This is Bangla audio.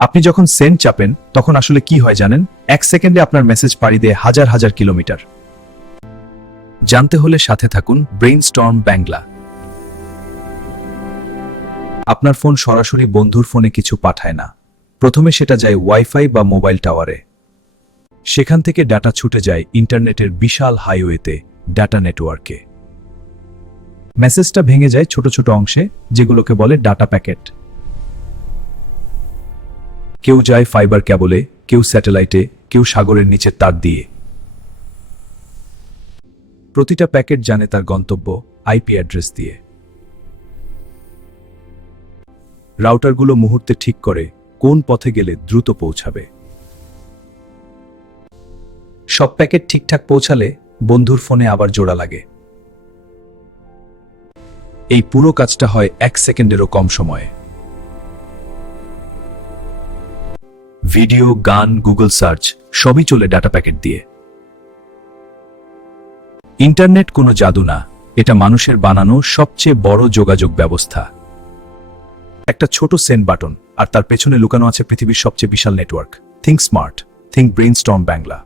আপনি যখন সেন্ড চাপেন তখন আসলে কি হয় জানেন? 1 সেকেন্ডে আপনার মেসেজ পাড়ি দেয় হাজার হাজার কিলোমিটার। জানতে হলে সাথে থাকুন ব্রেইনস্টর্ম বাংলা। আপনার ফোন সরাসরি বন্ধুর ফোনে কিছু পাঠায় না। প্রথমে সেটা যায় ওয়াইফাই বা মোবাইল টাওয়ারে। সেখান থেকে ডাটা ছুটে যায় ইন্টারনেটের বিশাল হাইওয়েতে, ডাটা নেটওয়ার্কে। মেসেজটা ভেঙে যায় ছোট ছোট অংশে, যেগুলোকে বলে ডাটা প্যাকেট। কেউ যায় ফাইবার ক্যাবলে, কেউ স্যাটেলাইটে, কেউ সাগরের নিচের তার দিয়ে। প্রতিটা প্যাকেট জানে তার গন্তব্য আইপি অ্যাড্রেস দিয়ে। রাউটারগুলো মুহূর্তে ঠিক করে কোন পথে গেলে দ্রুত পৌঁছাবে। সব প্যাকেট ঠিকঠাক পৌঁছালে বন্ধুর ফোনে আবার জোড়া লাগে। এই পুরো কাজটা হয় 1 সেকেন্ডেরও কম সময়ে। ভিডিও, গান, গুগল সার্চ সবই চলে ডাটা প্যাকেট দিয়ে। ইন্টারনেট কোনো জাদু না, এটা মানুষের বানানো সবচেয়ে বড় যোগাযোগ ব্যবস্থা। একটা ছোট সেন্ড বাটন, আর তার পেছনে লুকানো আছে পৃথিবীর সবচেয়ে বিশাল network. Think smart, think brainstorm Bangla.